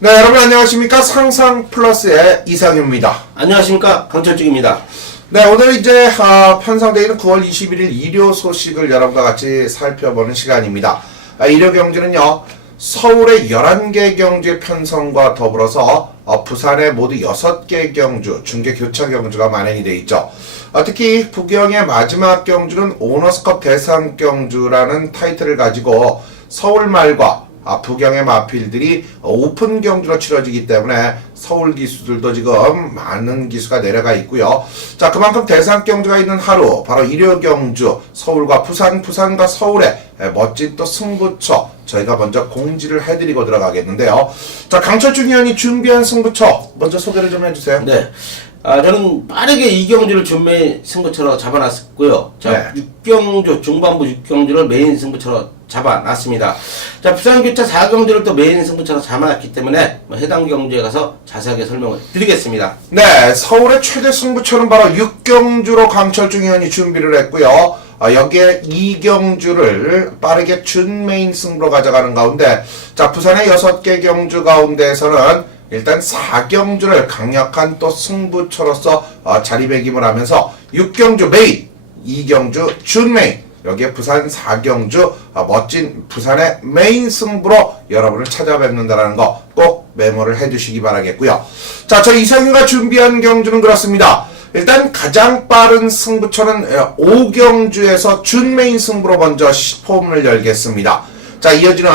네, 여러분 안녕하십니까? 상상플러스의 이상윤입니다. 안녕하십니까, 강철중입니다. 네, 오늘 이제 편성되어 있는 9월 21일 일요 소식을 여러분과 같이 살펴보는 시간입니다. 일요 경주는요, 서울의 11개 경주의 편성과 더불어서 부산의 모두 6개 경주, 중계 교차 경주가 만연이 되어 있죠. 특히 부경의 마지막 경주는 오너스컵 대상 경주라는 타이틀을 가지고 서울 말과 부경의 마필들이 오픈 경주로 치러지기 때문에 서울 기수들도 지금 많은 기수가 내려가 있고요. 자, 그만큼 대상 경주가 있는 하루, 바로 일요 경주, 서울과 부산, 부산과 서울의 멋진 또 승부처 저희가 먼저 공지를 해드리고 들어가겠는데요. 자, 강철중 의원이 준비한 승부처 먼저 소개를 좀 해주세요. 네. 저는 빠르게 이 경주를 준메인 승부처로 잡아놨고요. 자, 네. 6경주, 중반부 6경주를 메인 승부처로 잡아놨습니다. 자, 부산교차 4경주를 또 메인 승부처로 잡아놨기 때문에 해당 경주에 가서 자세하게 설명을 드리겠습니다. 네, 서울의 최대 승부처는 바로 6경주로 강철중 의원이 준비를 했고요. 여기에 2경주를 빠르게 준메인 승부로 가져가는 가운데, 자, 부산의 6개 경주 가운데에서는 일단 4경주를 강력한 또 승부처로서 자리매김을 하면서 6경주 메인, 2경주 준메인, 여기에 부산 4경주 멋진 부산의 메인 승부로 여러분을 찾아뵙는다는 거 꼭 메모를 해두시기 바라겠고요. 자, 저 이상윤가 준비한 경주는 그렇습니다. 일단 가장 빠른 승부처는 5경주에서 준메인 승부로 먼저 폼을 열겠습니다. 자, 이어지는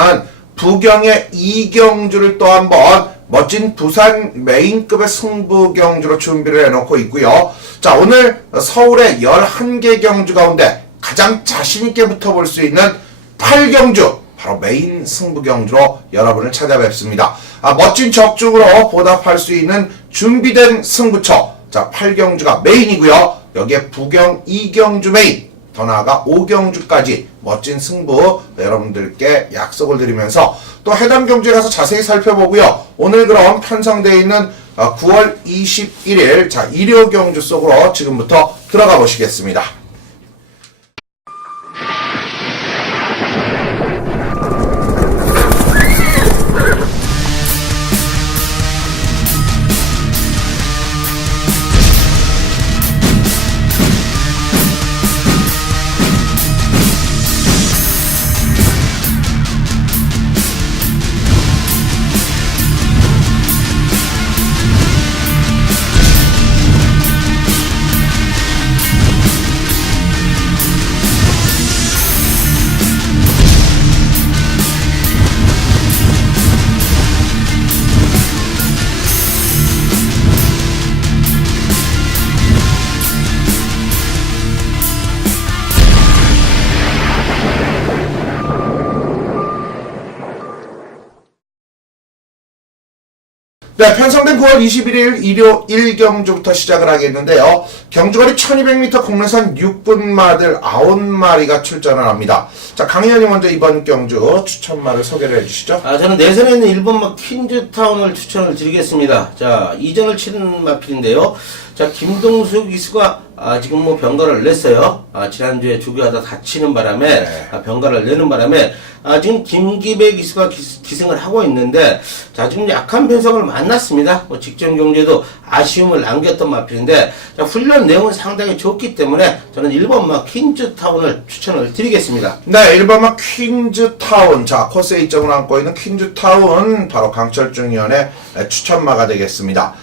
부경의 2경주를 또 한번 멋진 부산 메인급의 승부 경주로 준비를 해놓고 있고요. 자, 오늘 서울의 11개 경주 가운데 가장 자신있게 붙어볼 수 있는 8경주, 바로 메인 승부 경주로 여러분을 찾아뵙습니다. 멋진 적중으로 보답할 수 있는 준비된 승부처. 자, 8경주가 메인이고요. 여기에 부경 2경주 메인, 더 나아가 5경주까지 멋진 승부 여러분들께 약속을 드리면서 또 해당 경주에 가서 자세히 살펴보고요. 오늘 그럼 편성되어 있는 9월 21일 자, 일요 경주 속으로 지금부터 들어가 보시겠습니다. 네, 편성된 9월 21일 일요 1경주부터 시작을 하겠는데요. 경주거리 1200m 국내선 6분마들 9마리가 출전을 합니다. 자, 강 의원님 먼저 이번 경주 추천마를 소개를 해주시죠. 저는 내선에 있는 일본마 퀸즈타운을 추천을 드리겠습니다. 자, 이전을 치른 마필인데요. 자, 김동숙 기수가 지금 뭐 병가를 냈어요. 지난주에 주교하다 다치는 바람에 병가를 내는 바람에 지금 김기배 기수가 기승을 하고 있는데, 자, 지금 약한 편성을 만났습니다. 뭐 직전 경주에도 아쉬움을 남겼던 마필인데, 자, 훈련 내용은 상당히 좋기 때문에 저는 1번마 퀸즈타운을 추천을 드리겠습니다. 네, 1번마 퀸즈타운. 자, 코스에 이점을 안고 있는 퀸즈타운 바로 강철중 의원의 추천마가 되겠습니다.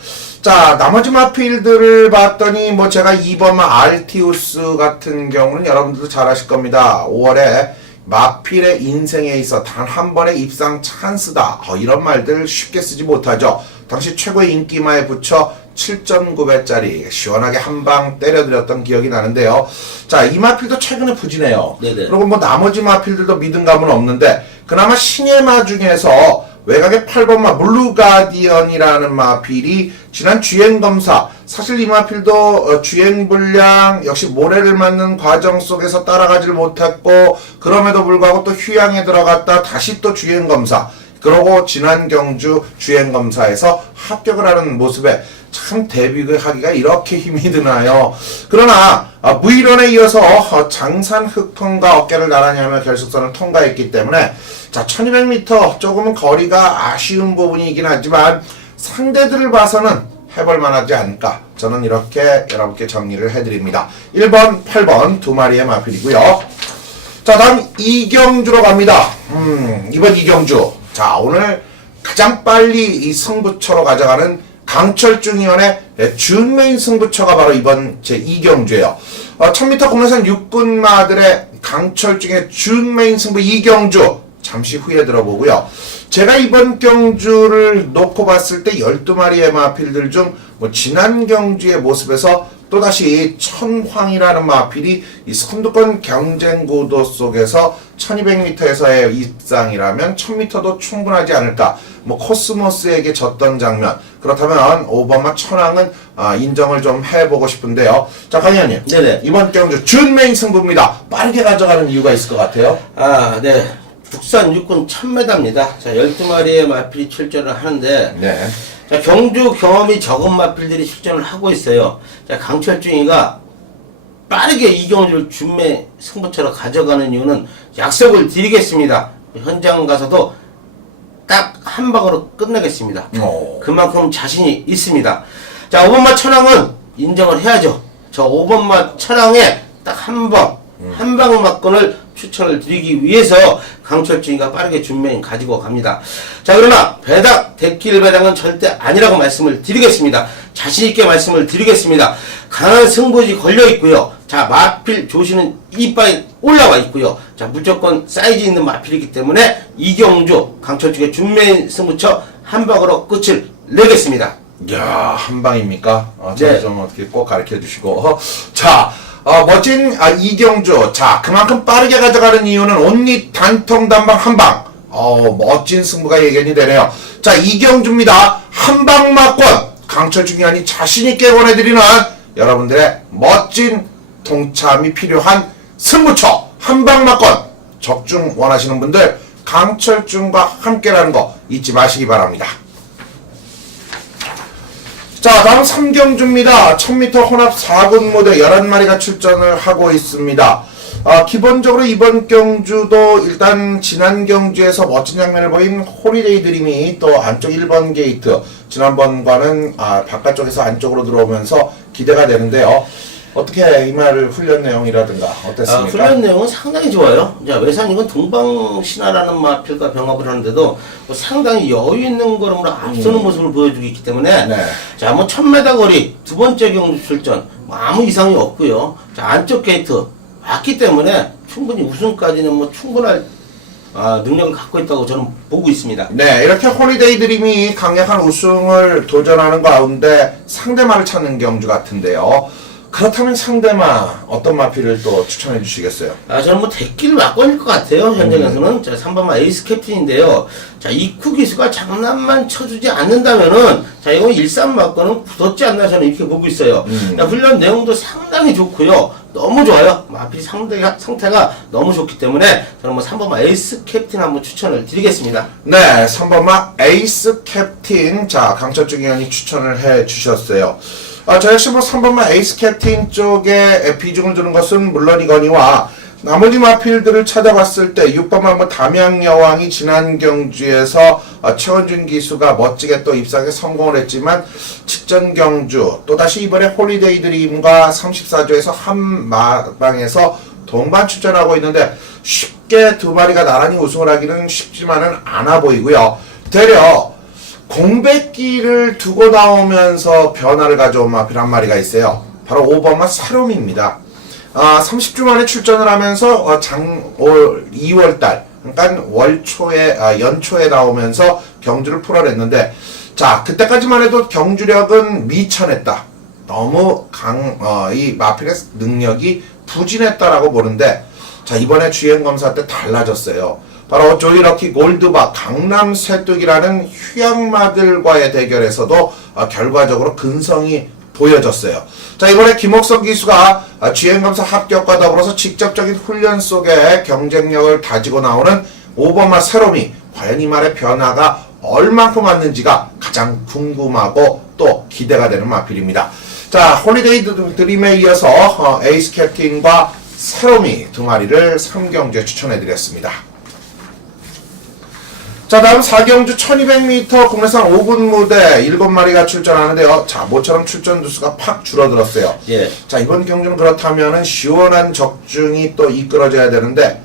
자, 나머지 마필들을 봤더니 뭐 제가 2번마 알티우스 같은 경우는 여러분들도 잘 아실 겁니다. 5월에 마필의 인생에 있어 단 한 번의 입상 찬스다. 이런 말들 쉽게 쓰지 못하죠. 당시 최고의 인기마에 붙여 7.9배짜리 시원하게 한 방 때려드렸던 기억이 나는데요. 자, 이 마필도 최근에 부진해요. 네네. 그리고 뭐 나머지 마필들도 믿음감은 없는데, 그나마 신예 마 중에서 외곽의 8번마 블루가디언이라는 마필이 지난 주행검사, 사실 이 마필도 주행불량 역시 모래를 맞는 과정 속에서 따라가지를 못했고, 그럼에도 불구하고 또 휴양에 들어갔다 다시 또 주행검사, 그러고 지난 경주 주행검사에서 합격을 하는 모습에 참 데뷔하기가 이렇게 힘이 드나요? 그러나 무이런에 이어서 장산 흑통과 어깨를 나란히 하며 결승선을 통과했기 때문에 자 1200m 조금은 거리가 아쉬운 부분이긴 하지만 상대들을 봐서는 해볼 만하지 않을까, 저는 이렇게 여러분께 정리를 해드립니다. 1번, 8번 두 마리의 마필이고요. 자 다음 이경주로 갑니다. 이번 이경주, 자 오늘 가장 빨리 이 승부처로 가져가는 강철중위원의 준메인 승부처가 바로 이번 제 이경주예요. 1000m 국내선 육군마들의 강철중의 준메인 승부 이경주, 잠시 후에 들어보고요. 제가 이번 경주를 놓고 봤을 때 12마리의 마필들 중 지난 경주의 모습에서 또다시 천황이라는 마필이 이 선두권 경쟁 구도 속에서 1200m에서의 입상이라면 1000m도 충분하지 않을까. 코스모스에게 졌던 장면, 그렇다면 5번마 천황은 인정을 좀 해보고 싶은데요. 자, 강의원님. 네네. 이번 경주 준메인 승부입니다. 빠르게 가져가는 이유가 있을 것 같아요. 네. 국산 육군 1000m입니다. 자, 12마리의 마필이 출전을 하는데, 네. 자, 경주 경험이 적은 마필들이 출전을 하고 있어요. 자, 강철중이가 빠르게 이경주를 준메 승부처로 가져가는 이유는 약속을 드리겠습니다. 현장 가서도 딱 한 방으로 끝내겠습니다. 그만큼 자신이 있습니다. 자, 5번마 천황은 인정을 해야죠. 저 5번마 천황에 딱 한 방 맞건을 추천을 드리기 위해서 강철중이가 빠르게 준메인 가지고 갑니다. 자, 그러나 대길 배당은 절대 아니라고 말씀을 드리겠습니다. 자신있게 말씀을 드리겠습니다. 강한 승부지 걸려 있고요. 자, 마필 조시는 이빨이 올라와 있고요. 자, 무조건 사이즈 있는 마필이기 때문에 이경주 강철중의 준메인 승부처 한 방으로 끝을 내겠습니다. 이야, 한 방입니까? 네. 좀 어떻게 꼭 가르쳐 주시고. 자, 멋진 이경주. 자, 그만큼 빠르게 가져가는 이유는 온리 단통 단방 한 방. 멋진 승부가 예견이 되네요. 자, 이경주입니다. 한 방 맞권 강철중위원이 자신있게 권해드리는 여러분들의 멋진 동참이 필요한 승부처 한 방 맞권, 적중 원하시는 분들 강철중과 함께라는 거 잊지 마시기 바랍니다. 자, 다음 3경주입니다. 1000m 혼합 4군 무대 11마리가 출전을 하고 있습니다. 기본적으로 이번 경주도 일단 지난 경주에서 멋진 장면을 보인 호리데이 드림이 또 안쪽 1번 게이트, 지난번과는 바깥쪽에서 안쪽으로 들어오면서 기대가 되는데요. 어떻게 이 말을 훈련 내용이라든가 어땠습니까? 훈련 내용은 상당히 좋아요. 자, 외산이건 동방신화라는 마필과 병합을 하는데도 상당히 여유 있는 걸음으로 앞서는 모습을 보여주고 있기 때문에 네. 자, 1000m 거리 두 번째 경주 출전 아무 이상이 없고요. 자, 안쪽 게이트 왔기 때문에 충분히 우승까지는 충분할 능력을 갖고 있다고 저는 보고 있습니다. 네, 이렇게 호리데이 드림이 강력한 우승을 도전하는 가운데 상대마를 찾는 경주 같은데요. 그렇다면 상대마 어떤 마필을 또 추천해 주시겠어요? 저는 대길 막건일 것 같아요. 현장에서는. 자, 3번마 에이스 캡틴인데요. 자, 이쿠 기수가 장난만 쳐주지 않는다면은, 자, 이거 일산 막건은 굳었지 않나 저는 이렇게 보고 있어요. 자, 훈련 내용도 상당히 좋고요. 너무 좋아요. 마필 상태가 너무 좋기 때문에 저는 3번마 에이스 캡틴 한번 추천을 드리겠습니다. 네, 3번마 에이스 캡틴. 자, 강철중 의원이 추천을 해 주셨어요. 저 역시 3번마 에이스 캡틴 쪽에 비중을 두는 것은 물론이거니와 나머지 마필들을 찾아봤을 때 6번마 담양여왕이 지난 경주에서 최원준 기수가 멋지게 또 입상에 성공을 했지만 직전 경주 또다시 이번에 호리데이 드림과 34조에서 한 마방에서 동반 출전하고 있는데 쉽게 두 마리가 나란히 우승을 하기는 쉽지만은 않아 보이고요. 되려 공백기를 두고 나오면서 변화를 가져온 마필 한 마리가 있어요. 바로 5번마 사롬입니다. 30주 만에 출전을 하면서 올 2월달, 그러니까 월초에 연초에 나오면서 경주를 풀어냈는데, 자 그때까지만 해도 경주력은 미천했다. 너무 이 마필의 능력이 부진했다라고 보는데, 자 이번에 주행 검사 때 달라졌어요. 바로 조이러키 골드박 강남 쇠뚝이라는 휴양마들과의 대결에서도 결과적으로 근성이 보여졌어요. 자 이번에 김옥성 기수가 주행검사 합격과 더불어서 직접적인 훈련 속에 경쟁력을 다지고 나오는 5번마 세롬이 과연 이 말의 변화가 얼만큼 왔는지가 가장 궁금하고 또 기대가 되는 마필입니다. 자, 홀리데이 드림에 이어서 에이스 캡틴과 세로미 두 마리를 3경주에 추천해드렸습니다. 자, 다음 4경주 1200m 국내산 5군 무대 7마리가 출전하는데요. 자, 모처럼 출전 두수가 팍 줄어들었어요. 예. 자, 이번 경주는 그렇다면은 시원한 적중이 또 이끌어져야 되는데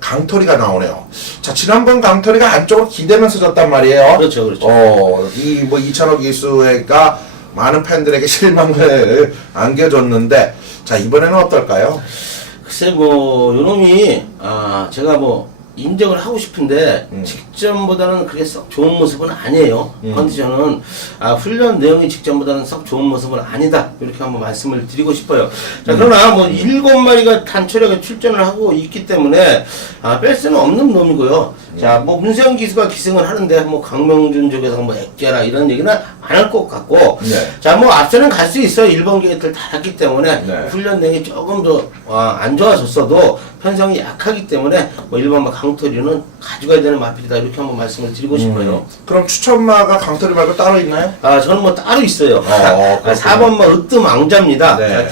강토리가 나오네요. 자, 지난번 강토리가 안쪽으로 기대면서 졌단 말이에요. 그렇죠, 그렇죠. 이 뭐 2,000억 기수가 많은 팬들에게 실망을 안겨줬는데, 자, 이번에는 어떨까요? 글쎄 뭐 요놈이 제가 뭐 인정을 하고 싶은데 직전보다는 그게 썩 좋은 모습은 아니에요. 컨디션은 훈련 내용이 직전보다는 썩 좋은 모습은 아니다. 이렇게 한번 말씀을 드리고 싶어요. 자, 그러나 뭐 7마리가 단체력에 출전을 하고 있기 때문에 뺄 수는 없는 놈이고요. 자, 뭐 문세영 기수가 기승을 하는데 뭐 강명준 쪽에서 뭐 액계라 이런 얘기는 안 할 것 같고, 네. 자, 뭐 앞서는 갈 수 있어요. 1번 게이트를 달았기 때문에 네. 훈련 내용이 조금 더 안 좋아졌어도 편성이 약하기 때문에 뭐 1번 막 강토리는 가져가야 되는 마필이다. 이렇게 한번 말씀을 드리고 싶어요. 그럼 추천마가 강토리 말고 따로 있나요? 저는 뭐 따로 있어요. 그렇군요. 4번마 으뜸왕자입니다. 네. 자,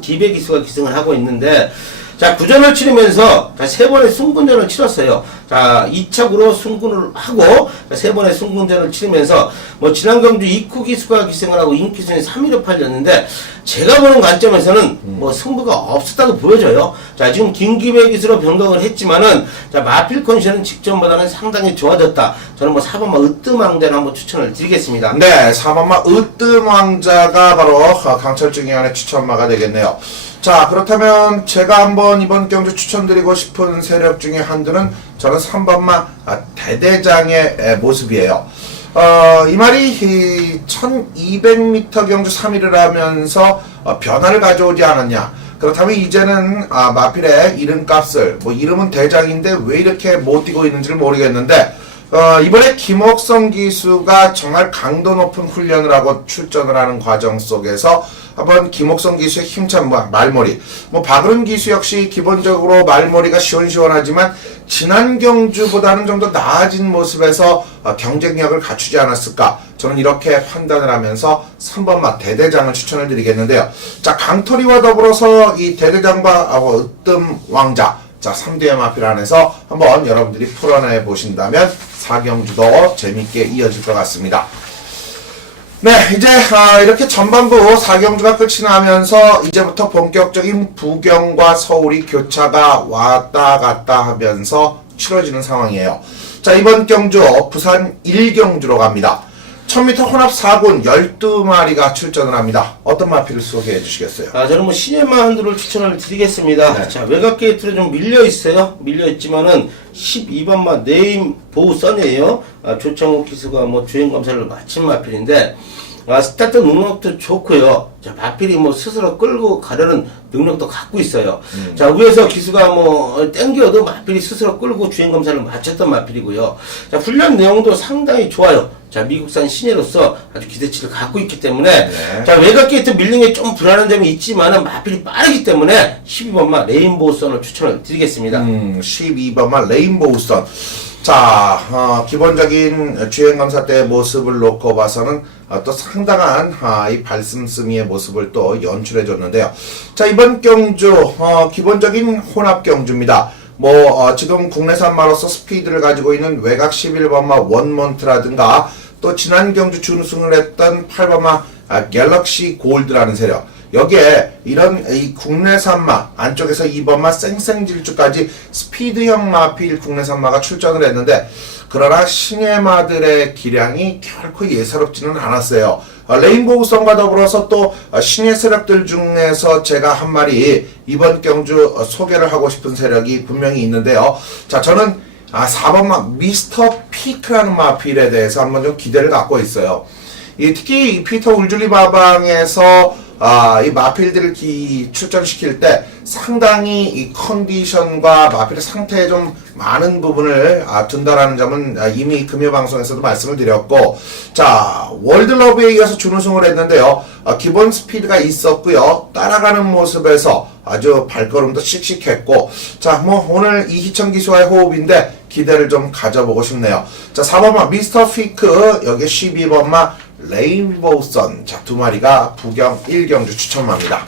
기배기수가 기승을 하고 있는데, 자, 구전을 치르면서, 자, 3번의 승군전을 치렀어요. 자, 2착으로 승군을 하고, 자, 3번의 승군전을 치르면서, 뭐, 지난 경주 이쿠 기수가 기승을 하고, 인기순이 3위로 팔렸는데, 제가 보는 관점에서는, 뭐, 승부가 없었다고 보여져요. 자, 지금 김기배 기수로 변경을 했지만은, 자, 마필 컨디션은 직전보다는 상당히 좋아졌다. 저는 뭐, 4번마 으뜸왕자를 한번 추천을 드리겠습니다. 네, 4번마 으뜸왕자가 바로 강철중 위원의 추천마가 되겠네요. 자, 그렇다면 제가 한번 이번 경주 추천드리고 싶은 세력 중에 한두는 저는 3번마 대대장의 모습이에요. 이 말이 1200m 경주 3위를 하면서 변화를 가져오지 않았냐. 그렇다면 이제는 마필의 이름값을, 뭐 이름은 대장인데 왜 이렇게 못 뛰고 있는지를 모르겠는데, 이번에 김옥성 기수가 정말 강도 높은 훈련을 하고 출전을 하는 과정 속에서 한번 김옥성 기수의 힘찬 말머리, 뭐 박으름 기수 역시 기본적으로 말머리가 시원시원하지만 지난 경주보다는 좀 더 나아진 모습에서 경쟁력을 갖추지 않았을까, 저는 이렇게 판단을 하면서 3번마 대대장을 추천을 드리겠는데요. 자, 강토리와 더불어서 이 대대장과 으뜸 왕자, 자, 3대의 마필 안에서 한번 여러분들이 풀어내 보신다면 4경주도 재밌게 이어질 것 같습니다. 네, 이제 이렇게 전반부 4경주가 끝이 나면서 이제부터 본격적인 부경과 서울이 교차가 왔다 갔다 하면서 치러지는 상황이에요. 자, 이번 경주 부산 1경주로 갑니다. 1000m 혼합 4군 12마리가 출전을 합니다. 어떤 마필을 소개해 주시겠어요? 저는 뭐 시네마 한두를 추천을 드리겠습니다. 네. 자, 외곽 게이트로 좀 밀려 있어요. 밀려 있지만은 12번마 네임 보우 선이에요. 조창욱 기수가 뭐 주행 검사를 마친 마필인데, 스타트 능력도 좋고요. 자, 마필이 뭐 스스로 끌고 가려는 능력도 갖고 있어요. 자, 위에서 기수가 뭐 땡겨도 마필이 스스로 끌고 주행 검사를 마쳤던 마필이고요. 자, 훈련 내용도 상당히 좋아요. 자, 미국산 신예로서 아주 기대치를 갖고 있기 때문에, 네. 자, 외곽 게이트 밀린 게 좀 불안한 점이 있지만은 마필이 빠르기 때문에 12번마 레인보우 선을 추천을 드리겠습니다. 12번마 레인보우 선. 자, 기본적인 주행검사 때의 모습을 놓고 봐서는 또 상당한 이 발씀씀이의 모습을 또 연출해줬는데요. 자, 이번 경주 기본적인 혼합 경주입니다. 뭐 지금 국내산마로서 스피드를 가지고 있는 외곽 11번마 원몬트라든가, 또 지난 경주 준우승을 했던 8번마 갤럭시 골드라는 세력, 여기에 이런 이 국내산마 안쪽에서 2번마 쌩쌩질주까지 스피드형 마필 국내산마가 출전을 했는데, 그러나 신예마들의 기량이 결코 예사롭지는 않았어요. 레인보우선과 더불어서 또 신예 세력들 중에서 제가 한 마리 이번 경주 소개를 하고 싶은 세력이 분명히 있는데요. 자, 저는 4번마 미스터 피크라는 마필에 대해서 한번 좀 기대를 갖고 있어요. 특히 이 피터 울줄리 마방에서 이 마필들을 출전시킬 때 상당히 이 컨디션과 마필의 상태에 좀 많은 부분을 둔다라는 점은 이미 금요방송에서도 말씀을 드렸고, 자, 월드러브에 이어서 준우승을 했는데요. 기본 스피드가 있었고요. 따라가는 모습에서 아주 발걸음도 씩씩했고, 자, 뭐 오늘 이희천 기수와의 호흡인데 기대를 좀 가져보고 싶네요. 자, 4번마 미스터 피크, 여기 12번마 레인보우선. 자, 두 마리가 부경 1경주 추천마입니다.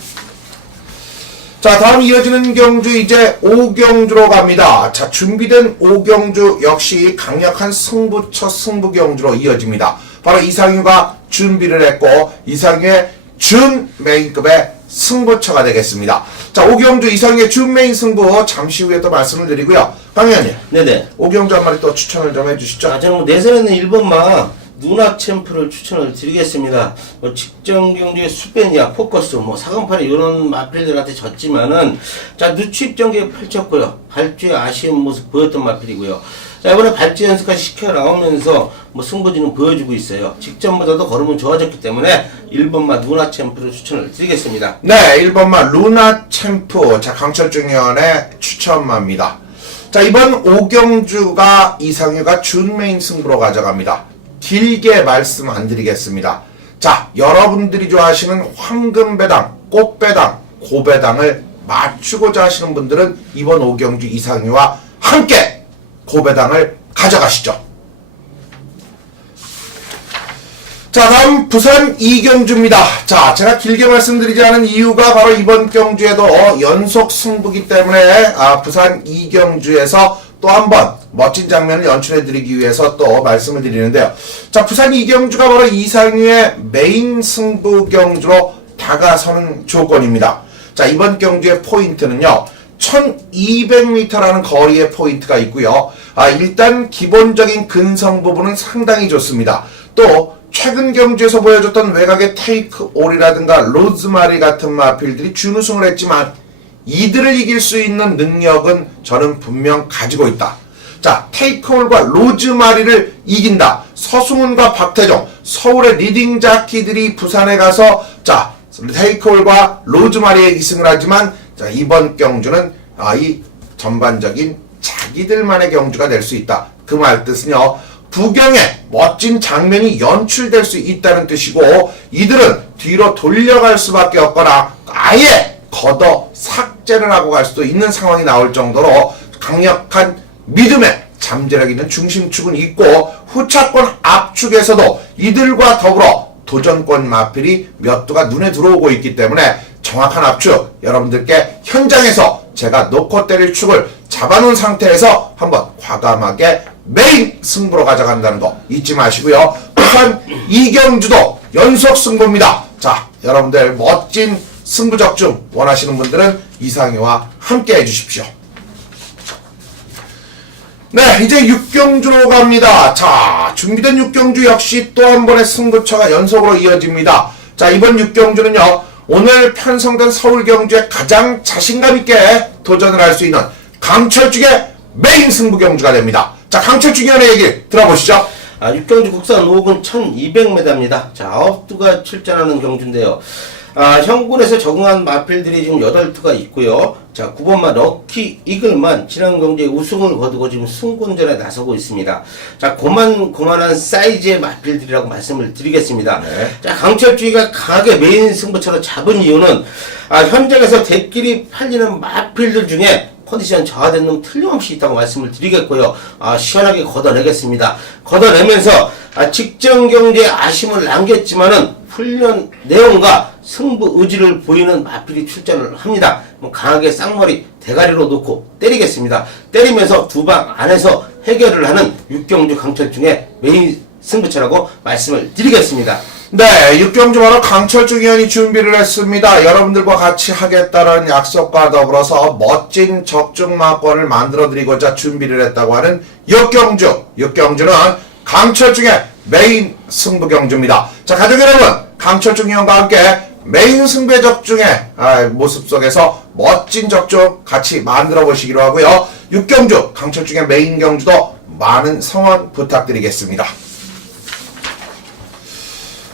자, 다음 이어지는 경주 이제 5경주로 갑니다. 자, 준비된 5경주 역시 강력한 승부처 승부경주로 이어집니다. 바로 이상유가 준비를 했고 이상유의 준 메인급의 승부처가 되겠습니다. 자, 5경주 이상유의 준 메인 승부 잠시 후에 또 말씀을 드리고요. 강의원님, 네네. 5경주 한 마리 또 추천을 좀 해주시죠. 저는 뭐 내선에는 1번마 누나 챔프를 추천을 드리겠습니다. 뭐 직전 경기에 수벤이야, 포커스, 뭐 사금팔이 이런 마필들한테 졌지만은 자 누추입 경기에 펼쳤고요. 발주의 아쉬운 모습 보였던 마필이고요. 자 이번에 발주 연습까지 시켜 나오면서 뭐 승부지는 보여주고 있어요. 직전보다도 걸음은 좋아졌기 때문에 1번마 누나 챔프를 추천을 드리겠습니다. 네, 1번마 루나 챔프. 자, 강철중위원의 추천마입니다. 자, 이번 5경주가 이상유가 준 메인 승부로 가져갑니다. 길게 말씀 안 드리겠습니다. 자, 여러분들이 좋아하시는 황금배당, 꽃배당, 고배당을 맞추고자 하시는 분들은 이번 5경주 이상유와 함께 고배당을 가져가시죠. 자, 다음 부산 2경주입니다. 자, 제가 길게 말씀드리지 않은 이유가 바로 이번 경주에도 연속 승부기 때문에 부산 2경주에서 또 한 번 멋진 장면을 연출해드리기 위해서 또 말씀을 드리는데요. 자, 부산 2경주가 바로 이상유의 메인 승부 경주로 다가서는 조건입니다. 자, 이번 경주의 포인트는요. 1200m라는 거리의 포인트가 있고요. 일단 기본적인 근성 부분은 상당히 좋습니다. 또 최근 경주에서 보여줬던 외곽의 테이크올이라든가 로즈마리 같은 마필들이 준우승을 했지만 이들을 이길 수 있는 능력은 저는 분명 가지고 있다. 자, 테이크홀과 로즈마리를 이긴다. 서승훈과 박태종, 서울의 리딩 자키들이 부산에 가서 자, 테이크홀과 로즈마리에 이승을 하지만 자, 이번 경주는 이 전반적인 자기들만의 경주가 될 수 있다. 그 말 뜻은요. 부경에 멋진 장면이 연출될 수 있다는 뜻이고 이들은 뒤로 돌려갈 수밖에 없거나 아예 걷어 삭제를 하고 갈 수도 있는 상황이 나올 정도로 강력한 믿음의 잠재력 있는 중심축은 있고 후차권 압축에서도 이들과 더불어 도전권 마필이 몇 두가 눈에 들어오고 있기 때문에 정확한 압축 여러분들께 현장에서 제가 놓고 때릴 축을 잡아놓은 상태에서 한번 과감하게 메인 승부로 가져간다는 거 잊지 마시고요. 부산 2경주도 연속 승부입니다. 자, 여러분들 멋진 승부적중 원하시는 분들은 이상희와 함께 해주십시오. 네, 이제 6경주로 갑니다. 자, 준비된 6경주 역시 또 한 번의 승부처가 연속으로 이어집니다. 자, 이번 6경주는요, 오늘 편성된 서울경주에 가장 자신감있게 도전을 할 수 있는 강철중의 메인 승부경주가 됩니다. 자, 강철중 위원의 얘기 들어보시죠. 6경주 국산 5군 1200m입니다. 자, 9두가 출전하는 경주인데요. 형군에서 적응한 마필들이 지금 8투가 있고요. 자, 9번마 럭키 이글만 지난 경기에 우승을 거두고 지금 승군전에 나서고 있습니다. 자, 고만한 사이즈의 마필들이라고 말씀을 드리겠습니다. 네. 자, 강철주의가 강하게 메인 승부처로 잡은 이유는 현장에서 대끼리 팔리는 마필들 중에 컨디션 저하된 놈 틀림없이 있다고 말씀을 드리겠고요. 시원하게 걷어내겠습니다. 걷어내면서 직전 경기에 아쉬움을 남겼지만은 훈련 내용과 승부 의지를 보이는 마필이 출전을 합니다. 강하게 쌍머리 대가리로 놓고 때리겠습니다. 때리면서 두 방 안에서 해결을 하는 6경주 강철중의 메인 승부처라고 말씀을 드리겠습니다. 네, 6경주 바로 강철중 위원이 준비를 했습니다. 여러분들과 같이 하겠다는 약속과 더불어서 멋진 적중마권을 만들어드리고자 준비를 했다고 하는 6경주는 강철중의 메인 승부경주입니다. 자, 가족 여러분, 강철중 위원과 함께 메인 승부의 적중의 모습 속에서 멋진 적중 같이 만들어 보시기로 하고요. 6경주 강철중의 메인 경주도 많은 성원 부탁드리겠습니다.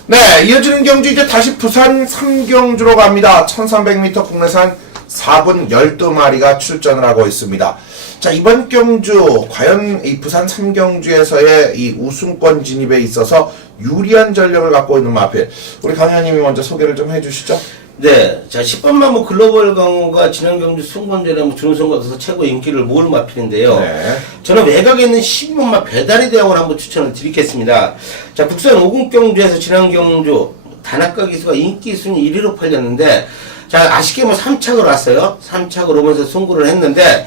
네, 이어지는 경주 이제 다시 부산 3경주로 갑니다. 1300m 국내산 4분 12마리가 출전을 하고 있습니다. 자, 이번 경주 과연 이 부산 3경주에서의 이 우승권 진입에 있어서 유리한 전력을 갖고 있는 마필 우리 강의원님이 먼저 소개를 좀 해주시죠. 네, 자 10번만 뭐 글로벌 강호가 지난 경주 승권전에 뭐 준우승 거둬서 최고 인기를 모을 마필인데요. 네. 저는 외곽에 있는 12번마 배달이 대왕을 한번 추천을 드리겠습니다. 자 국산 5군 경주에서 지난 경주 단학가 기수가 인기 순위 1위로 팔렸는데 자 아쉽게 뭐 3착을 왔어요. 3착을 오면서 승부를 했는데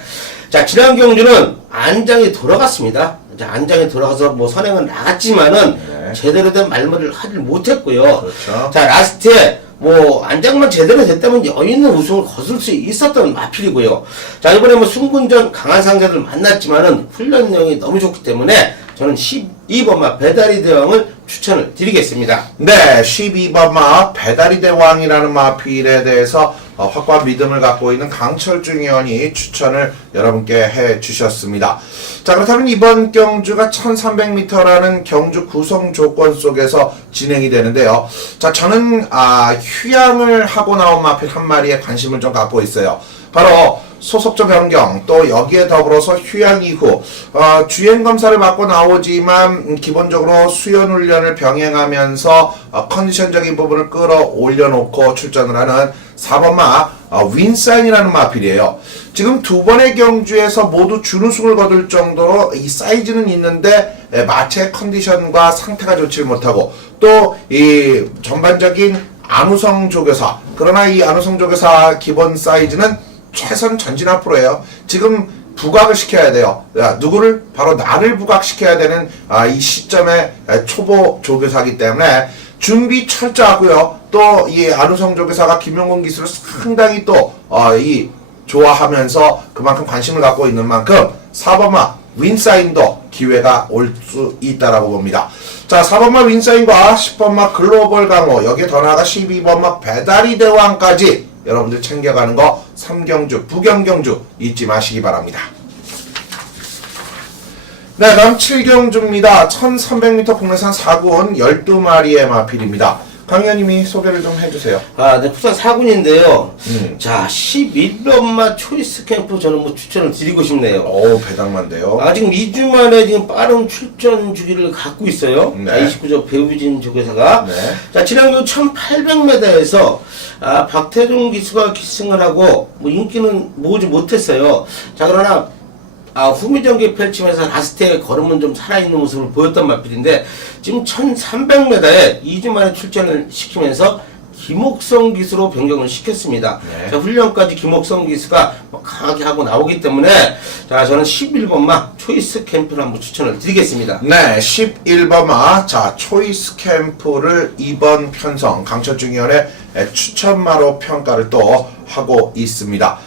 자 지난 경주는 안장이 돌아갔습니다. 자 안장이 돌아가서 뭐 선행은 나갔지만은 네. 제대로 된 말머리를 하질 못했고요. 그렇죠. 자 라스트에 뭐 안장만 제대로 됐다면 여유 있는 우승을 거둘 수 있었던 마필이고요. 자 이번에 뭐 승군전 강한 상대들 만났지만은 훈련 내용이 너무 좋기 때문에 저는 12번마 배달이 대왕을 추천을 드리겠습니다. 네, 12번마 배달이 대왕이라는 마필에 대해서 확고한 믿음을 갖고 있는 강철중 의원이 추천을 여러분께 해 주셨습니다. 자, 그렇다면 이번 경주가 1300m라는 경주 구성 조건 속에서 진행이 되는데요. 자, 저는 휴양을 하고 나온 마필 한 마리에 관심을 좀 갖고 있어요. 바로 소속조 변경, 또 여기에 더불어서 휴양 이후 주행 검사를 받고 나오지만 기본적으로 수연 훈련을 병행하면서 컨디션적인 부분을 끌어올려 놓고 출전을 하는 4번마 윈사인이라는 마필이에요. 지금 두 번의 경주에서 모두 준우승을 거둘 정도로 이 사이즈는 있는데 마체 컨디션과 상태가 좋지 못하고 또 이 전반적인 안우성 조교사, 그러나 이 안우성 조교사 기본 사이즈는 최선 전진 앞으로예요. 지금 부각을 시켜야 돼요. 누구를? 바로 나를 부각시켜야 되는 이 시점에 초보 조교사이기 때문에 준비 철저하고요. 또 이 안우성 조교사가 김용곤 기술을 상당히 또 이 좋아하면서 그만큼 관심을 갖고 있는 만큼 4번마 윈사인도 기회가 올 수 있다라고 봅니다. 자, 4번마 윈사인과 10번마 글로벌 강호, 여기에 더 나아가 12번마 배달이 대왕까지 여러분들 챙겨가는 거 3경주, 부경경주 잊지 마시기 바랍니다. 네, 다음 7경주입니다. 1300m 국내산 4군 12마리의 마필입니다. 강 의원님이 소개를 좀 해주세요. 네, 부산 4군인데요. 자, 11번마 초이스 캠프 저는 뭐 추천을 드리고 싶네요. 오, 배당만데요. 지금 2주 만에 지금 빠른 출전 주기를 갖고 있어요. 네. 자, 29조 배우진 조교사가. 네. 자, 지난주 1800m에서 박태종 기수가 기승을 하고 뭐 인기는 모으지 못했어요. 자, 그러나 후미전기 펼치면서 라스트에 걸음은 좀 살아있는 모습을 보였던 마필인데 지금 1300m에 2주 만에 출전을 시키면서 김옥성 기수로 변경을 시켰습니다. 네. 자, 훈련까지 김옥성 기수가 강하게 하고 나오기 때문에 자, 저는 11번마 초이스 캠프를 한번 추천을 드리겠습니다. 네, 11번마 자 초이스 캠프를 이번 편성 강철중 의원의 추천마로 평가를 또 하고 있습니다.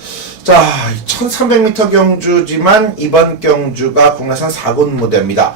자, 1300m 경주지만 이번 경주가 국내산 4군 무대입니다.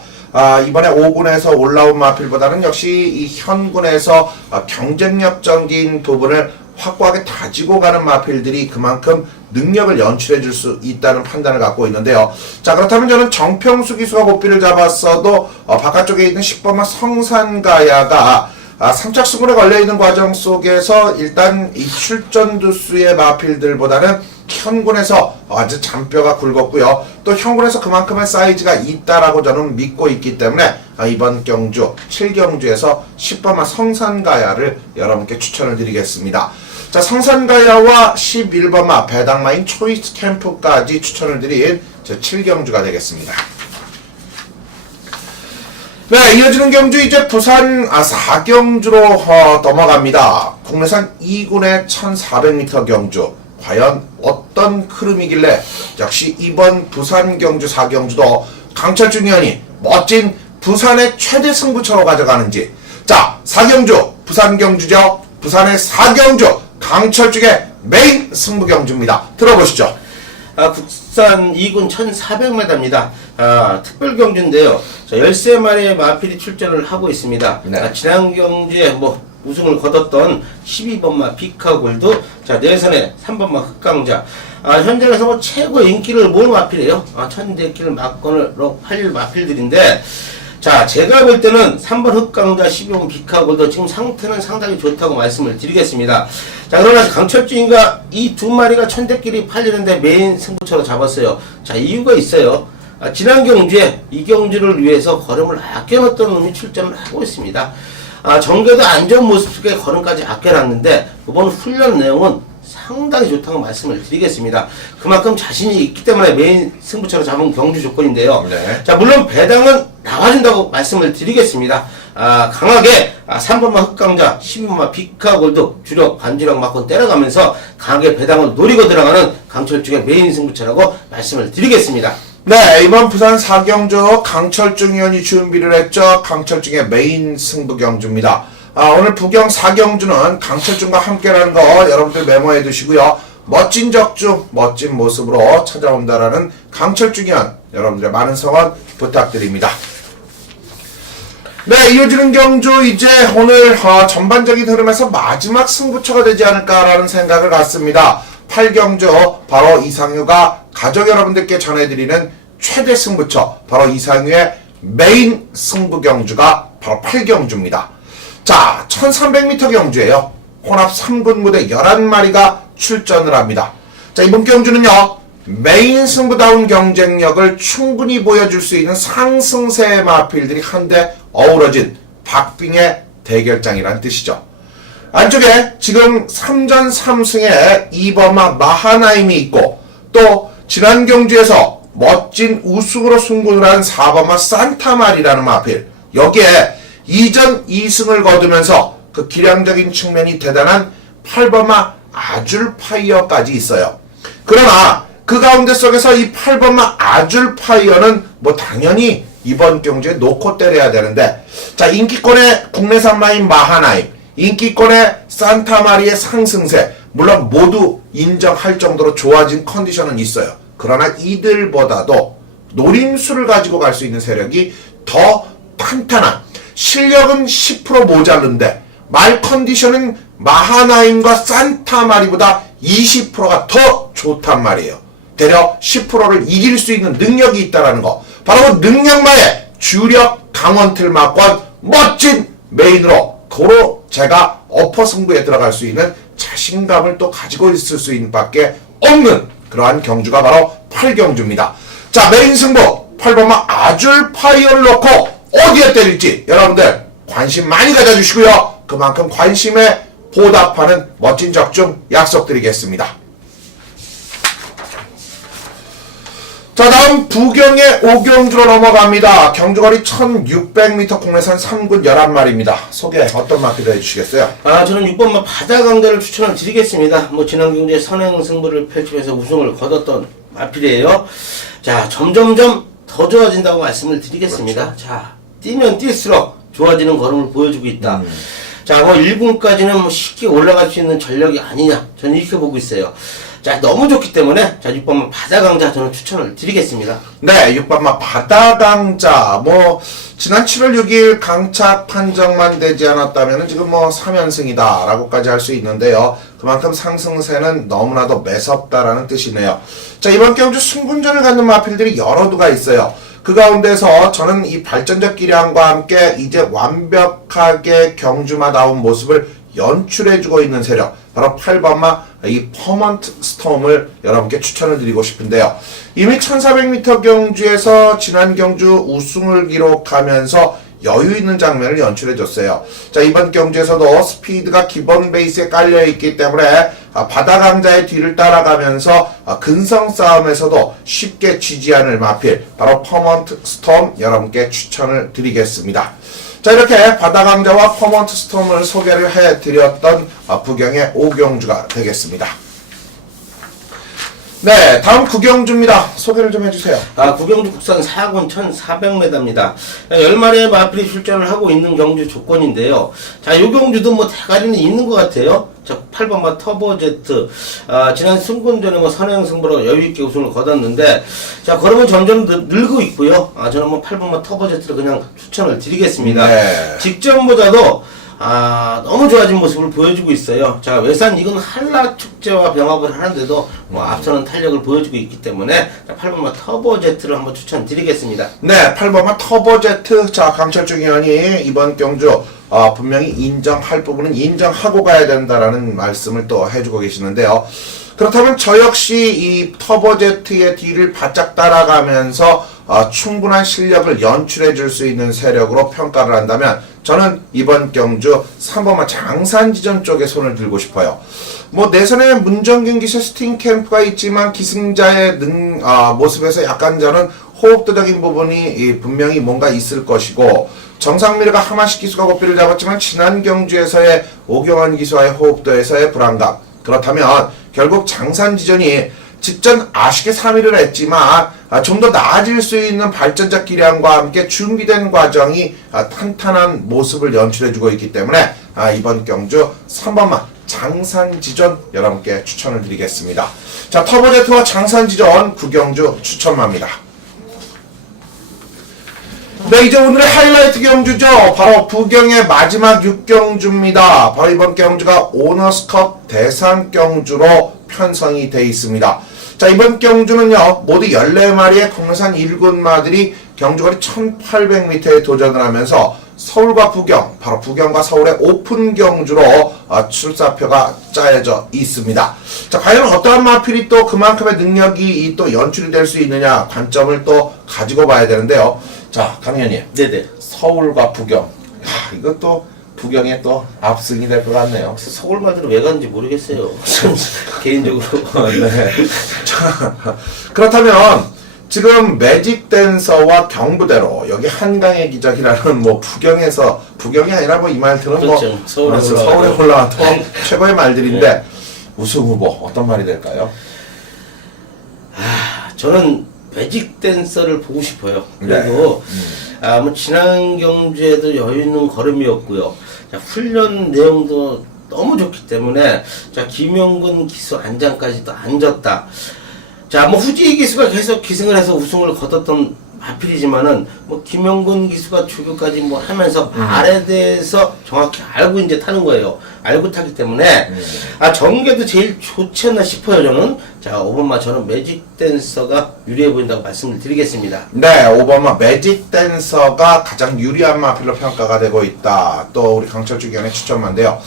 이번에 5군에서 올라온 마필보다는 역시 이 현군에서 경쟁력적인 부분을 확고하게 다지고 가는 마필들이 그만큼 능력을 연출해 줄 수 있다는 판단을 갖고 있는데요. 자, 그렇다면 저는 정평수 기수가 고삐를 잡았어도 바깥쪽에 있는 10번마 성산가야가 3착 승부에 걸려있는 과정 속에서 일단 이 출전 두수의 마필들보다는 현군에서 아주 잔뼈가 굵었고요. 또 현군에서 그만큼의 사이즈가 있다라고 저는 믿고 있기 때문에 이번 경주 7경주에서 10번마 성산가야를 여러분께 추천을 드리겠습니다. 자, 성산가야와 11번마 배당마인 초이스 캠프까지 추천을 드린 제 7경주가 되겠습니다. 네, 이어지는 경주 이제 부산 4경주로 넘어갑니다. 국내산 2군의 1400m 경주. 과연 어떤 흐름이길래 역시 이번 부산 경주 4경주도 강철중 의원이 멋진 부산의 최대 승부처로 가져가는지. 자, 4경주 부산 경주죠. 부산의 4경주 강철중의 메인 승부 경주입니다. 들어보시죠. 국산 2군 1400m입니다. 특별 경주인데요. 자, 13마리의 마필이 출전을 하고 있습니다. 네. 지난 경주에 뭐 우승을 거뒀던 12번마 비카골드, 자, 내선의 3번마 흑강자. 현장에서 뭐 최고 인기를 모은 마필이에요. 천대길을 막건으로 팔릴 마필들인데, 자, 제가 볼 때는 3번 흑강자, 12번 비카골드 지금 상태는 상당히 좋다고 말씀을 드리겠습니다. 자, 그러나 강철중이가 이 두 마리가 천대길이 팔리는데 메인 승부처로 잡았어요. 자, 이유가 있어요. 지난 경주에 이 경주를 위해서 걸음을 아껴놓던 놈이 출전을 하고 있습니다. 정교도 안 좋은 모습 속에 걸음까지 아껴놨는데 이번 훈련 내용은 상당히 좋다고 말씀을 드리겠습니다. 그만큼 자신이 있기 때문에 메인 승부처로 잡은 경주 조건인데요. 네. 자, 물론 배당은 나와준다고 말씀을 드리겠습니다. 강하게 3번마 흑강자, 12번마 비카골드 주력 반주력 맞고 때려가면서 강하게 배당을 노리고 들어가는 강철중의 메인 승부처라고 말씀을 드리겠습니다. 네, 이번 부산 4경주 강철중 의원이 준비를 했죠. 강철중의 메인 승부 경주입니다. 오늘 부경 4경주는 강철중과 함께라는 거 여러분들 메모해 두시고요. 멋진 적중, 멋진 모습으로 찾아온다라는 강철중 의원 여러분들의 많은 성원 부탁드립니다. 네, 이어지는 경주 이제 오늘 전반적인 흐름에서 마지막 승부처가 되지 않을까라는 생각을 갖습니다. 8경주 바로 이상유가 가족 여러분들께 전해드리는 최대 승부처 바로 이상유의 메인 승부 경주가 바로 8경주입니다. 자, 1300m 경주예요. 혼합 3군 무대 11마리가 출전을 합니다. 자, 이번 경주는요. 메인 승부다운 경쟁력을 충분히 보여줄 수 있는 상승세 마필들이 한데 어우러진 박빙의 대결장이란 뜻이죠. 안쪽에 지금 3전 3승의 이범아 마하나임이 있고 또 지난 경주에서 멋진 우승으로 승부를 한 4번마 산타마리라는 마필 여기에 2전 2승을 거두면서 그 기량적인 측면이 대단한 8번마 아줄파이어까지 있어요. 그러나 그 가운데 속에서 이 8번마 아줄파이어는 뭐 당연히 이번 경주에 놓고 때려야 되는데 자 인기권의 국내산 마인 마하나임 인기권의 산타마리의 상승세 물론 모두 인정할 정도로 좋아진 컨디션은 있어요. 그러나 이들보다도 노림수를 가지고 갈 수 있는 세력이 더 탄탄한 실력은 10% 모자른데 말 컨디션은 마하나임과 산타마리보다 20%가 더 좋단 말이에요. 대략 10%를 이길 수 있는 능력이 있다는 거. 바로 그 능력만의 주력 강원틀마권 멋진 메인으로 고로 제가 어퍼 승부에 들어갈 수 있는 자신감을 또 가지고 있을 수 있는 밖에 없는 그러한 경주가 바로 8경주입니다. 자, 메인 승부 8번마 아줄파이어를 놓고 어디에 때릴지 여러분들 관심 많이 가져주시고요. 그만큼 관심에 보답하는 멋진 적중 약속드리겠습니다. 자, 다음 부경의 5경주로 넘어갑니다. 경주거리 1600m 국내산 3군 11마리입니다. 소개 어떤 마필을 해주시겠어요? 저는 6번마 바다강자를 추천을 드리겠습니다. 지난 경주에 선행 승부를 펼치면서 우승을 거뒀던 마필이에요. 자, 점점점 더 좋아진다고 말씀을 드리겠습니다. 그렇죠. 자, 뛰면 뛸수록 좋아지는 걸음을 보여주고 있다. 자, 1군까지는 쉽게 올라갈 수 있는 전력이 아니냐. 저는 이렇게 보고 있어요. 자, 너무 좋기 때문에, 자, 6번마 바다강자 저는 추천을 드리겠습니다. 네, 6번마 바다강자. 지난 7월 6일 강착 판정만 되지 않았다면 지금 3연승이다. 라고까지 할 수 있는데요. 그만큼 상승세는 너무나도 매섭다라는 뜻이네요. 자, 이번 경주 승분전을 갖는 마필들이 여러 두가 있어요. 그 가운데서 저는 이 발전적 기량과 함께 이제 완벽하게 경주마다운 모습을 연출해주고 있는 세력 바로 8번마 이 퍼먼트 스톰을 여러분께 추천을 드리고 싶은데요. 이미 1400m 경주에서 지난 경주 우승을 기록하면서 여유 있는 장면을 연출해줬어요. 자, 이번 경주에서도 스피드가 기본 베이스에 깔려있기 때문에 바다강자의 뒤를 따라가면서 근성 싸움에서도 쉽게 지지 않을 마필 바로 퍼먼트 스톰 여러분께 추천을 드리겠습니다. 자, 이렇게 바다강자와 퍼먼트 스톰을 소개를 해드렸던 부경의 5경주가 되겠습니다. 네, 다음 9경주입니다. 소개를 좀 해주세요. 9경주 국산 4군 1400m입니다. 10마리의 마필이 출전을 하고 있는 경주 조건인데요. 자, 이 경주도 대가리는 있는 것 같아요. 자, 8번마 터보제트. 지난 승군전에 선행 승부로 여유있게 우승을 거뒀는데, 자, 걸음은 점점 늘고 있고요. 저는 8번마 터보제트를 그냥 추천을 드리겠습니다. 네. 직전보다도 너무 좋아진 모습을 보여주고 있어요. 자, 외산 이건 한라 축제와 병합을 하는데도 앞서는 탄력을 보여주고 있기 때문에 8번마 터보제트를 한번 추천드리겠습니다. 네, 8번마 터보제트. 자, 강철중 의원이 이번 경주 분명히 인정할 부분은 인정하고 가야 된다라는 말씀을 또 해주고 계시는데요. 그렇다면 저 역시 이 터보제트의 뒤를 바짝 따라가면서 충분한 실력을 연출해 줄 수 있는 세력으로 평가를 한다면 저는 이번 경주 3번마 장산지전 쪽에 손을 들고 싶어요. 뭐 내선에 문정균 기세 스팅캠프가 있지만 기승자의 모습에서 약간 저는 호흡도적인 부분이 분명히 뭔가 있을 것이고, 정상미르가 하마식 기수가 고삐를 잡았지만 지난 경주에서의 오경환 기수와의 호흡도에서의 불안감, 그렇다면 결국 장산지전이 직전 아쉽게 3위를 했지만 좀 더 나아질 수 있는 발전적 기량과 함께 준비된 과정이 탄탄한 모습을 연출해주고 있기 때문에 이번 경주 3번마 장산지전 여러분께 추천을 드리겠습니다. 자, 터보제트와 장산지전 구경주 추천합니다. 네, 이제 오늘의 하이라이트 경주죠. 바로 부경의 마지막 6경주입니다. 바로 이번 경주가 오너스컵 대상 경주로 편성이 되어 있습니다. 자, 이번 경주는요, 모두 14마리의 국내산 1군마들이 경주거리 1800m에 도전을 하면서 서울과 부경, 바로 부경과 서울의 오픈 경주로 출사표가 짜여져 있습니다. 자, 과연 어떠한 마필이 또 그만큼의 능력이 또 연출이 될 수 있느냐, 관점을 또 가지고 봐야 되는데요. 자, 강현님. 네네. 서울과 부경. 이것도 부경의 또 압승이 될 것 같네요. 서울마들은 왜 가는지 모르겠어요. 개인적으로. 네. 자, 그렇다면 지금 매직 댄서와 경부대로 여기 한강의 기적이라는 뭐 부경이 아니라 뭐 이 말들은 그렇죠. 뭐 서울에 올라와도 최고의 말들인데 네. 우승 후보 어떤 말이 될까요? 저는 매직 댄서를 보고 싶어요. 그리고 뭐 지난 경주에도 여유 있는 걸음이었고요. 자, 훈련 내용도 너무 좋기 때문에 자, 김영근 기수 안장까지도 앉았다. 자, 뭐 후지 기수가 계속 기승을 해서 우승을 거뒀던 마필이지만은 뭐 김영근 기수가 조교까지 뭐 하면서 말에 대해서 정확히 알고 이제 타는 거예요. 알고 타기 때문에 정계도 제일 좋지 않나 싶어요. 저는. 자, 5번마 저는 매직 댄서가 유리해 보인다고 말씀을 드리겠습니다. 네, 5번마 매직 댄서가 가장 유리한 마필로 평가가 되고 있다. 또 우리 강철주 기원의 추천만데요.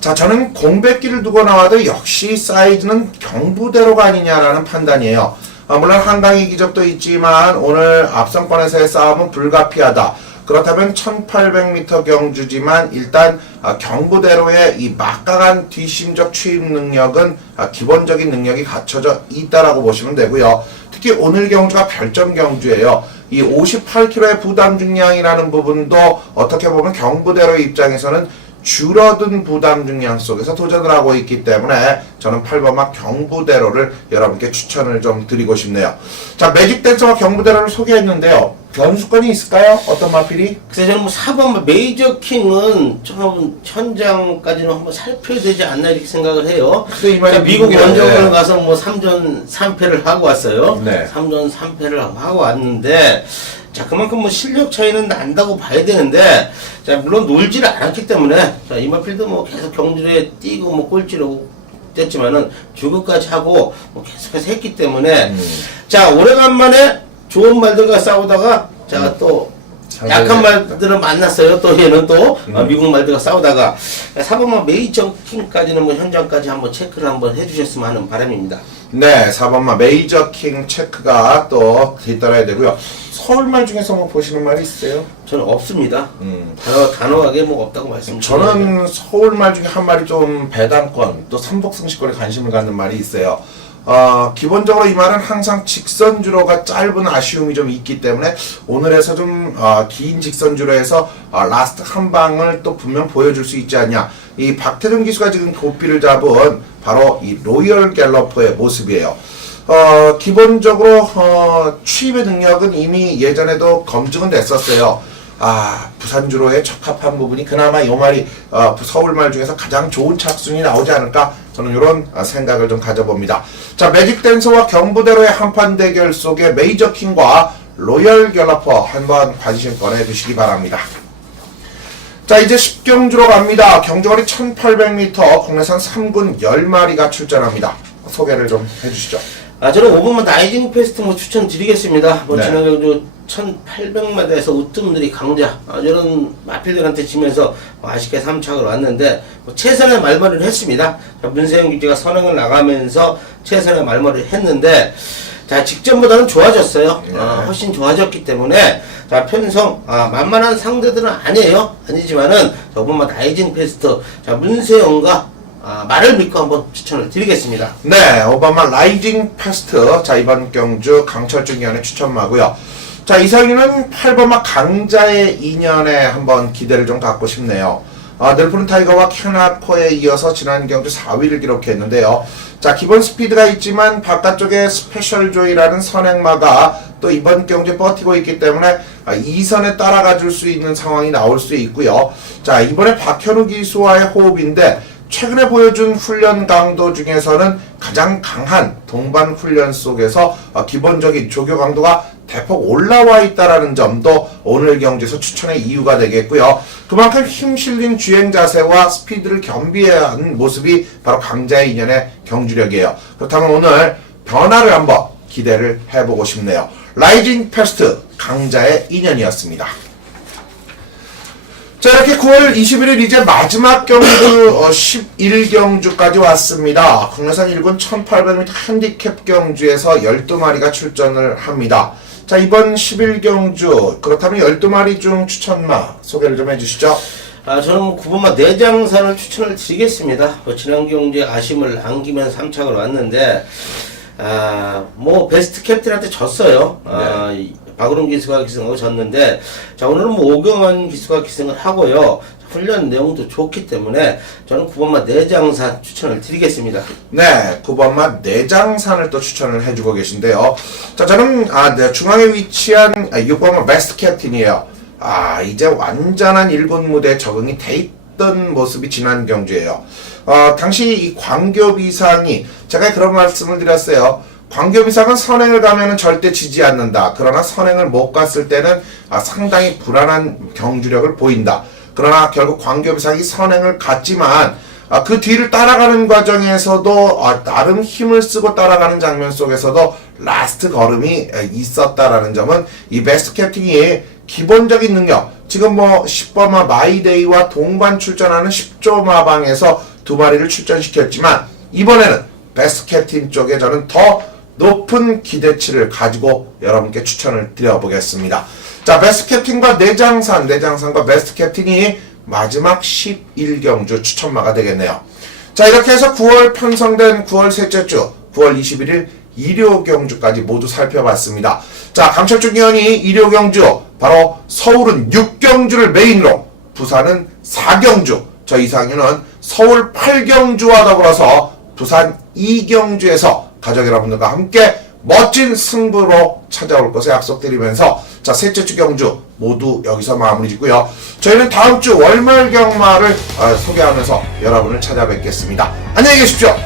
자, 저는 공백기를 두고 나와도 역시 사이즈는 경부대로가 아니냐라는 판단이에요. 물론 한강의 기적도 있지만 오늘 앞선권에서의 싸움은 불가피하다. 그렇다면 1800m 경주지만 일단 경부대로의 이 막강한 뒷심적 추입 능력은 기본적인 능력이 갖춰져 있다라고 보시면 되고요. 특히 오늘 경주가 별점 경주예요. 이 58kg의 부담 중량이라는 부분도 어떻게 보면 경부대로 입장에서는 줄어든 부담 중량 속에서 도전을 하고 있기 때문에 저는 8번마 경부대로를 여러분께 추천을 좀 드리고 싶네요. 자, 매직 댄서와 경부대로를 소개했는데요. 변수권이 있을까요? 어떤 마필이? 그래서 저는 뭐 4번 메이저 킹은 좀 현장까지는 한번 살펴야 되지 않나 이렇게 생각을 해요. 이 말이 미국 원정을 가서 뭐 3전 3패를 하고 왔어요. 네. 3전 3패를 하고 왔는데 자, 그만큼 뭐 실력 차이는 난다고 봐야 되는데 자, 물론 놀지를 않았기 때문에 자, 이마필도 뭐 계속 경주에 뛰고 뭐 꼴찌로 뛰었지만은 주급까지 하고 뭐 계속해서 했기 때문에 자, 오래간만에 좋은 말들과 싸우다가 자, 또 약한 말들을 만났어요. 또 얘는 또 미국 말들과 싸우다가 4번만 메이저 킹까지는 뭐 현장까지 한번 체크를 한번 해주셨으면 하는 바람입니다. 네, 4번마 메이저 킹 체크가 또 뒤따라야 되고요. 서울말 중에서 뭐 보시는 말이 있어요? 저는 없습니다. 단호하게 뭐 없다고 말씀드립니다. 저는 서울말 중에 한 말이 좀 배당권, 또 삼복승식권에 관심을 갖는 말이 있어요. 기본적으로 이 말은 항상 직선주로가 짧은 아쉬움이 좀 있기 때문에 오늘에서 좀 긴 직선주로에서 라스트 한 방을 또 분명 보여줄 수 있지 않냐. 이 박태준 기수가 지금 고삐를 잡은 바로 이 로열 갤러퍼의 모습이에요. 기본적으로 취입의 능력은 이미 예전에도 검증은 됐었어요. 부산주로에 적합한 부분이 그나마 이 말이 서울말 중에서 가장 좋은 착순이 나오지 않을까, 저는 이런 생각을 좀 가져봅니다. 자, 매직 댄서와 경부대로의 한판 대결 속에 메이저 킹과 로열 갤러퍼 한번 관심 꺼내주시기 바랍니다. 자, 이제 10경주로 갑니다. 경주거리 1800m, 국내산 3군 10마리가 출전합니다. 소개를 좀 해주시죠. 저는 5번만 나이징 페스트 뭐 추천드리겠습니다. 뭐 네. 지난 경주 1800m에서 우뜸들이 강자 이런 마필들한테 지면서 아쉽게 3착을 왔는데 최선의 말머리를 했습니다. 자, 문세영 기지가 선행을 나가면서 최선의 말머리를 했는데 자 직전보다는 좋아졌어요. 훨씬 좋아졌기 때문에 자 편성 만만한 상대들은 아니지만은 저번 라이징 페스트 자 문세영과 말을 믿고 한번 추천을 드리겠습니다. 네, 오바마 라이징 패스트. 자, 이번 경주 강철중 위원의 추천마고요. 자, 이상희는 8번마 강자의 2년에 한번 기대를 좀 갖고 싶네요. 넬프는 타이거와 캐나코에 이어서 지난 경주 4위를 기록했는데요. 자, 기본 스피드가 있지만 바깥쪽에 스페셜 조이라는 선행마가 또 이번 경주에 버티고 있기 때문에 2선에 따라가 줄 수 있는 상황이 나올 수 있고요. 자, 이번에 박현우 기수와의 호흡인데 최근에 보여준 훈련 강도 중에서는 가장 강한 동반 훈련 속에서 기본적인 조교 강도가 대폭 올라와 있다라는 점도 오늘 경주에서 추천의 이유가 되겠고요. 그만큼 힘 실린 주행 자세와 스피드를 겸비해야 하는 모습이 바로 강자의 2년의 경주력이에요. 그렇다면 오늘 변화를 한번 기대를 해보고 싶네요. 라이징 패스트 강자의 2년이었습니다. 자, 이렇게 9월 21일 이제 마지막 경주 11경주까지 왔습니다. 국내산 1군 1800m 핸디캡 경주에서 12마리가 출전을 합니다. 자, 이번 11경주 그렇다면 12마리 중 추천마 소개를 좀 해주시죠. 저는 9번마 내장산을 추천을 드리겠습니다. 지난 경주에 아쉬움을 남기면서 3착을 왔는데 뭐 베스트 캡틴한테 졌어요. 네. 박우름 기수가 기승하고 졌는데 자 오늘은 뭐 오경환 기수가 기승을 하고요. 훈련 내용도 좋기 때문에 저는 9번마 내장산 추천을 드리겠습니다. 네, 9번마 내장산을 또 추천을 해주고 계신데요. 자, 저는 네, 중앙에 위치한 6번마 베스트 캡틴이에요. 이제 완전한 1군 무대에 적응이 돼 있던 모습이 지난 경주예요. 당시 이 광교 비상이 제가 그런 말씀을 드렸어요. 광교 비상은 선행을 가면은 절대 지지 않는다. 그러나 선행을 못 갔을 때는 상당히 불안한 경주력을 보인다. 그러나 결국 광교 비상이 선행을 갔지만 그 뒤를 따라가는 과정에서도 나름 힘을 쓰고 따라가는 장면 속에서도 라스트 걸음이 있었다라는 점은 이 베스트 캡틴이 기본적인 능력, 지금 뭐 10번마 마이데이와 동반 출전하는 10조 마방에서 2마리를 출전시켰지만 이번에는 베스트 캡틴 쪽에 저는 더 높은 기대치를 가지고 여러분께 추천을 드려보겠습니다. 자, 베스트 캡틴과 내장산과 베스트 캡틴이 마지막 11경주 추천마가 되겠네요. 자, 이렇게 해서 9월 편성된 9월 셋째 주 9월 21일 일요경주까지 모두 살펴봤습니다. 자, 강철중 위원이 일요경주 바로 서울은 6경주를 메인으로, 부산은 4경주, 저 이상윤은 서울 8경주와 더불어서 부산 2경주에서 가족 여러분들과 함께 멋진 승부로 찾아올 것을 약속드리면서 자, 셋째 주 경주 모두 여기서 마무리 짓고요. 저희는 다음 주 월말 경마를 소개하면서 여러분을 찾아뵙겠습니다. 안녕히 계십시오.